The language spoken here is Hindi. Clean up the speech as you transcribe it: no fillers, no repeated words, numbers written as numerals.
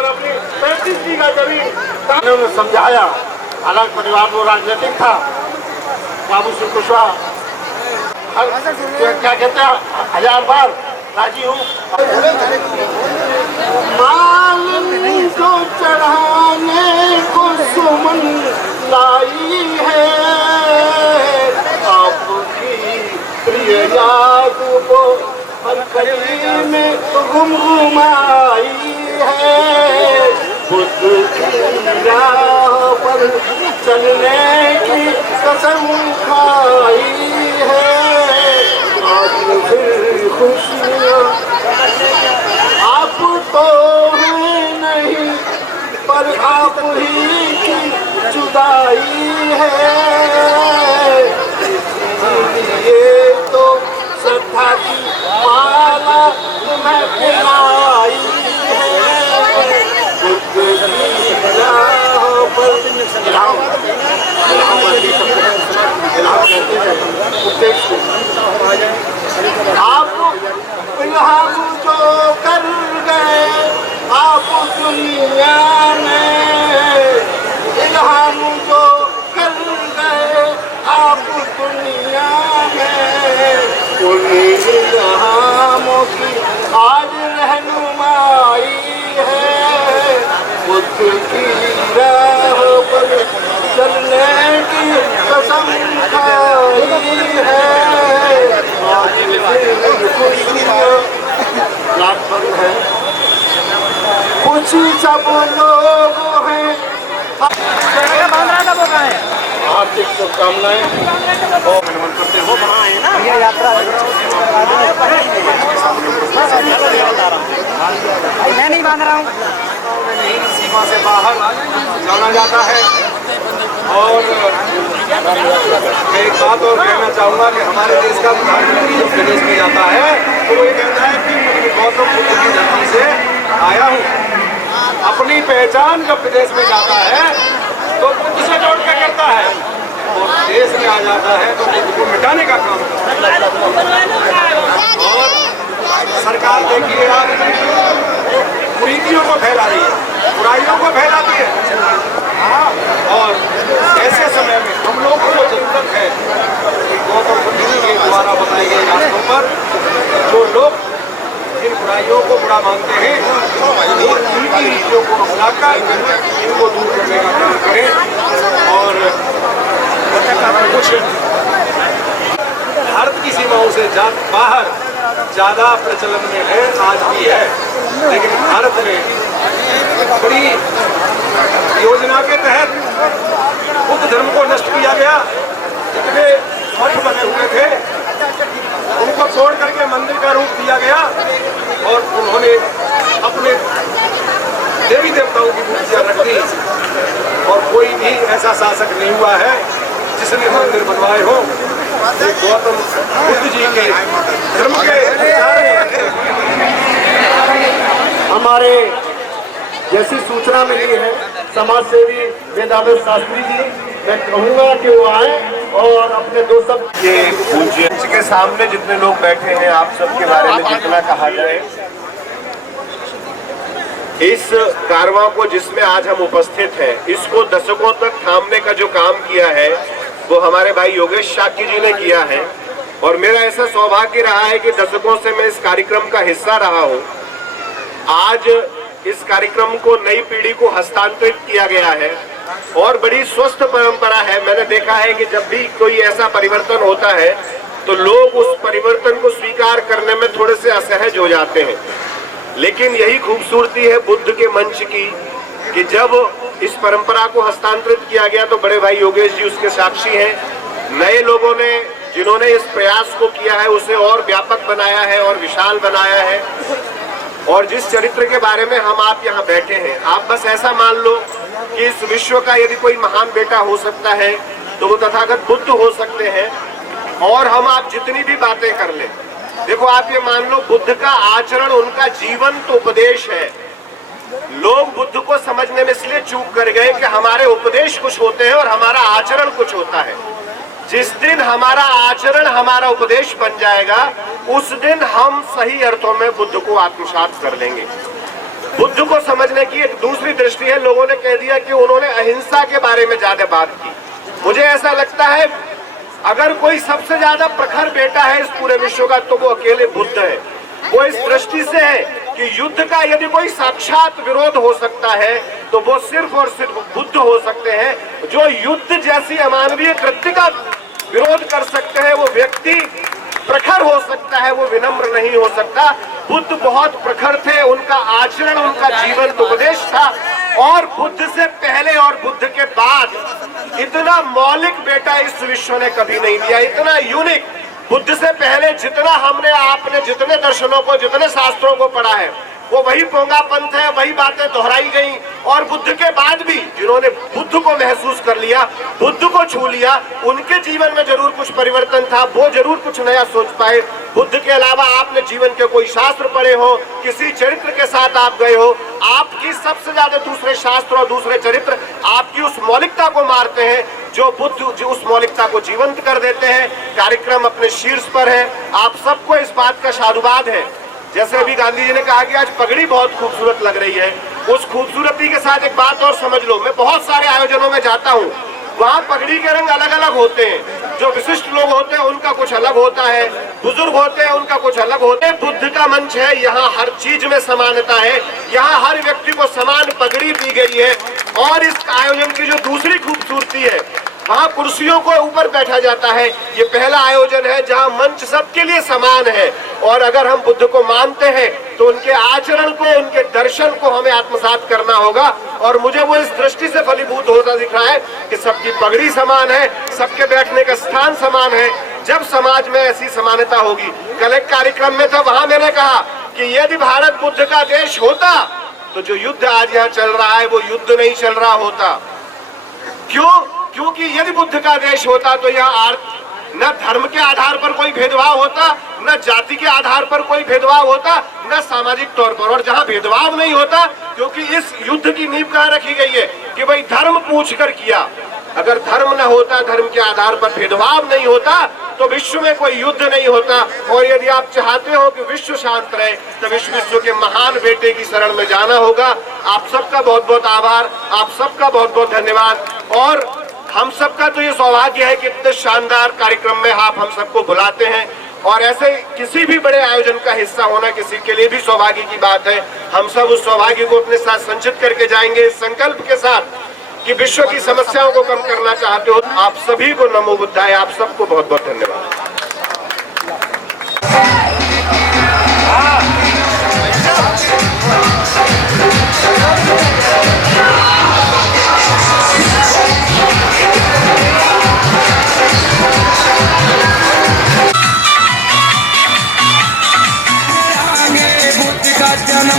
और अपनी 35 बीघा जमीन उन्होंने समझाया। हालांकि परिवार वो राजनीतिक था। बाबू सिंह कुशवाहा क्या कहते हैं 1000 बार राजी हूँ। माल को चढ़ाने को सुमन लाई है, आपकी प्रिय याद वो हर कली में गुमगुमाई है। बुद्ध की राह पर चलने की कसम खाई है। आज फिर खुशियाँ आप तो हैं नहीं, पर आप ही की जुदाई है। ये तो श्रद्धा की माला तुम्हें पिलाई है। बुद्ध की राह पर आप इल्हाम जो कर गए आप दुनिया में, इल्हाम जो कर गए आप दुनिया में, उन्हीं इल्हामों की आज रहनुमाई है। बुद्ध की राह पर चलने की कसम खाई है। है खुशी सब लोग हैं। आर्थिक शुभकामनाएं करते हो ना यात्रा मैं नहीं बांध रहा हूँ। सीमा से बाहर जाना जाता है। और मैं एक बात और कहना चाहूँगा कि हमारे देश का प्रधानमंत्री जब विदेश में जाता है तो वो ये कहता है कि गौतम बुद्ध की धरती से आया हूँ। अपनी पहचान जब विदेश में जाता है तो बुद्ध से जोड़ के करता है, और देश में आ जाता है तो बुद्ध को मिटाने का काम करता है। और सरकार देखिए आप कुरीतियों को फैला रही है, बुराइयों को फैलाती है। और ऐसे समय में हम लोगों को जरूरत है कि गौतम बुद्ध जी के द्वारा बताए गए रास्तों पर जो लोग जिन बुराइयों को बुरा मानते हैं वो इनकी नीतियों को अपनाकर इनको दूर करने का काम करें। और कुछ भारत की सीमाओं से बाहर ज़्यादा प्रचलन में है, आज भी है, लेकिन भारत में बड़ी योजना के तहत बुद्ध धर्म को नष्ट किया गया। जितने मठ बने हुए थे उनको छोड़ करके मंदिर का रूप दिया गया और उन्होंने अपने देवी देवताओं की मूर्तियां रख दी। और कोई भी ऐसा शासक नहीं हुआ है जिसने मंदिर बनवाए हो। गौतम बुद्ध जी के धर्म के हमारे जैसी सूचना मिली है समाज सेवी वेदांत शास्त्री जी, मैं कहूँगा कि वो आए और अपने दो शब्द ये पूज्य के सामने जितने लोग बैठे हैं आप सबके बारे में जितना कहा जाए, इस कारवां को जिसमें आज हम उपस्थित हैं इसको दशकों तक थामने का जो काम किया है वो हमारे भाई योगेश शाक्य जी ने किया है। और मेरा ऐसा सौभाग्य रहा है कि दशकों से मैं इस कार्यक्रम का हिस्सा रहा हूँ। आज इस कार्यक्रम को नई पीढ़ी को हस्तांतरित किया गया है और बड़ी स्वस्थ परंपरा है। मैंने देखा है कि जब भी कोई ऐसा परिवर्तन होता है तो लोग उस परिवर्तन को स्वीकार करने में थोड़े से असहज हो जाते हैं, लेकिन यही खूबसूरती है बुद्ध के मंच की कि जब इस परंपरा को हस्तांतरित किया गया तो बड़े भाई योगेश जी उसके साक्षी हैं। नए लोगों ने जिन्होंने इस प्रयास को किया है उसे और व्यापक बनाया है और विशाल बनाया है। और जिस चरित्र के बारे में हम आप यहाँ बैठे हैं, आप बस ऐसा मान लो कि इस विश्व का यदि कोई महान बेटा हो सकता है तो वो तथागत बुद्ध हो सकते हैं। और हम आप जितनी भी बातें कर ले, देखो आप ये मान लो बुद्ध का आचरण उनका जीवंत उपदेश है। लोग बुद्ध को समझने में इसलिए चूक कर गए कि हमारे उपदेश कुछ होते हैं और हमारा आचरण कुछ होता है। जिस दिन हमारा आचरण हमारा उपदेश बन जाएगा उस दिन हम सही अर्थों में बुद्ध को आत्मसात कर लेंगे। बुद्ध को समझने की एक दूसरी दृष्टि है। लोगों ने कह दिया कि उन्होंने अहिंसा के बारे में ज्यादा बात की। मुझे ऐसा लगता है अगर कोई सबसे ज्यादा प्रखर बेटा है इस पूरे विश्व का तो वो अकेले बुद्ध है। वो इस दृष्टि से है कि युद्ध का यदि कोई साक्षात विरोध हो सकता है तो वो सिर्फ और सिर्फ बुद्ध हो सकते हैं। जो युद्ध जैसी अमानवीय कृत्य का विरोध कर सकते हैं वो व्यक्ति प्रखर हो सकता है, वो विनम्र नहीं हो सकता। बुद्ध बहुत प्रखर थे, उनका आचरण, उनका जीवन उपदेश था। और बुद्ध से पहले और बुद्ध के बाद इतना मौलिक बेटा इस विश्व ने कभी नहीं दिया, इतना यूनिक। बुद्ध से पहले जितना हमने आपने जितने दर्शनों को, जितने शास्त्रों को पढ़ा है वो वही पोंगा पंथ है, वही बातें दोहराई गई। और बुद्ध के बाद भी जिन्होंने बुद्ध को महसूस कर लिया, बुद्ध को छू लिया, उनके जीवन में जरूर कुछ परिवर्तन था, वो जरूर कुछ नया सोच पाए। बुद्ध के अलावा आपने जीवन के कोई शास्त्र पढ़े हो, किसी चरित्र के साथ आप गए हो, आपकी सबसे ज्यादा दूसरे शास्त्र और दूसरे चरित्र आपकी उस मौलिकता को मारते हैं जो बुद्ध जो उस मौलिकता को जीवंत कर देते हैं। कार्यक्रम अपने शीर्ष पर है, आप सबको इस बात का साधुवाद है। जैसे अभी गांधी जी ने कहा कि आज पगड़ी बहुत खूबसूरत लग रही है, उस खूबसूरती के साथ एक बात और समझ लो। मैं बहुत सारे आयोजनों में जाता हूँ, वहाँ पगड़ी के रंग अलग अलग होते हैं। जो विशिष्ट लोग होते हैं उनका कुछ अलग होता है, बुजुर्ग होते हैं उनका कुछ अलग होता है। बुद्ध का मंच है, यहाँ हर चीज में समानता है, यहाँ हर व्यक्ति को समान पगड़ी दी गई है। और इस आयोजन की जो दूसरी खूबसूरती है, वहाँ कुर्सियों को ऊपर बैठा जाता है। ये पहला आयोजन है जहाँ मंच सबके लिए समान है। और अगर हम बुद्ध को मानते हैं तो उनके आचरण को, उनके दर्शन को हमें आत्मसात करना होगा। और मुझे वो इस दृष्टि से फलीभूत होता दिख रहा है कि सबकी पगड़ी समान है, सबके बैठने का स्थान समान है। जब समाज में ऐसी समानता होगी, कल एक कार्यक्रम में था, वहां मैंने कहा कि यदि भारत बुद्ध का देश होता तो जो युद्ध आज यहाँ चल रहा है वो युद्ध नहीं चल रहा होता। क्यों? क्योंकि यदि बुद्ध का देश होता तो यहाँ न धर्म के आधार पर कोई भेदभाव होता, न जाति के आधार पर कोई भेदभाव होता, न सामाजिक तौर पर। और जहाँ भेदभाव नहीं होता, क्योंकि इस युद्ध की नींव कहाँ रखी गई है कि भाई धर्म पूछ कर किया। अगर धर्म न होता, धर्म के आधार पर भेदभाव नहीं होता तो विश्व में कोई युद्ध नहीं होता। और यदि आप चाहते हो कि विश्व शांत रहे तो विश्व के महान बेटे की शरण में जाना होगा। आप सबका बहुत बहुत आभार, आप सबका बहुत बहुत धन्यवाद। और हम सबका तो ये सौभाग्य है कि इतने शानदार कार्यक्रम में आप हम सबको बुलाते हैं। और ऐसे किसी भी बड़े आयोजन का हिस्सा होना किसी के लिए भी सौभाग्य की बात है। हम सब उस सौभाग्य को अपने साथ संचित करके जाएंगे इस संकल्प के साथ कि विश्व की समस्याओं को कम करना चाहते हो। आप सभी को नमो बुद्धाय, आप सबको बहुत बहुत धन्यवाद। बुद्ध का जन्म